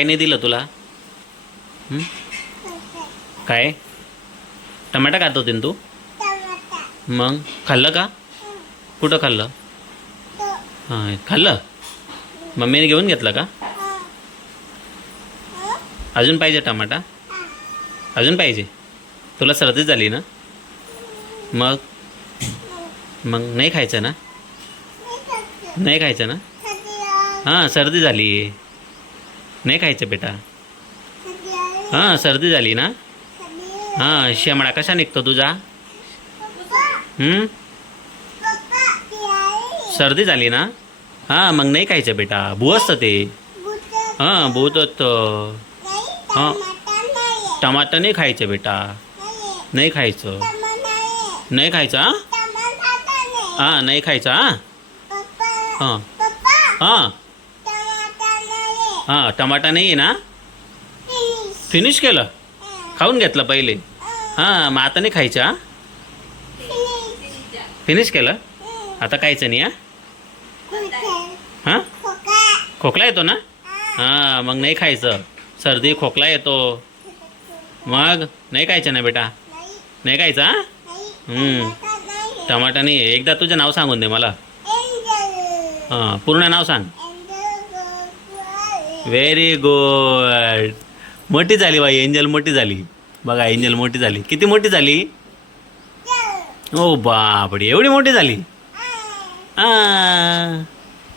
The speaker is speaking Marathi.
काय नाही दिलं तुला? हं? काय? टमाटा खात होती ना तू? मग? खाल्लं का? कुठं खाल्लं? हां खाल्लं? मम्मीने घेऊन घेतलं का? अजून पाहिजे टमाटा? अजून पाहिजे? तुला सर्दी झाली ना? मग? मग नाही खायचं ना? नाही खायचं ना? हां सर्दी झाली नाही खायचं बेटा. हां सर्दी झाली ना? हां शेमडा कशा निघतो तुझा? सर्दी झाली ना? हां मग नाही खायचं बेटा. भू असतं ते. हां भूत असतं. हां. टमाटर नाही खायचं बेटा. नाही खायचं. नाही खायचं हां? हां नाही खायचं हां? हां. हां. हां टमाटा नाही आहे ना? फिनिश केलं? खाऊन घेतलं पहिले. हां मग आता नाही खायचं हां? फिनिश केलं? आता खायचं नाही हां? हां? खोकला येतो ना? हां मग नाही खायचं. सर्दी खोकला येतो. मग नाही खायचं ना बेटा? नाही खायचं हां. टमाटा नाही. एकदा तुझं नाव सांगून दे मला. हां पूर्ण नाव सांग. व्हेरी गुड मोठी झाली बाई एंजल मोठी झाली. बघा एंजल मोठी झाली. किती मोठी झाली? ओ बापडे एवढी मोठी झाली? हां.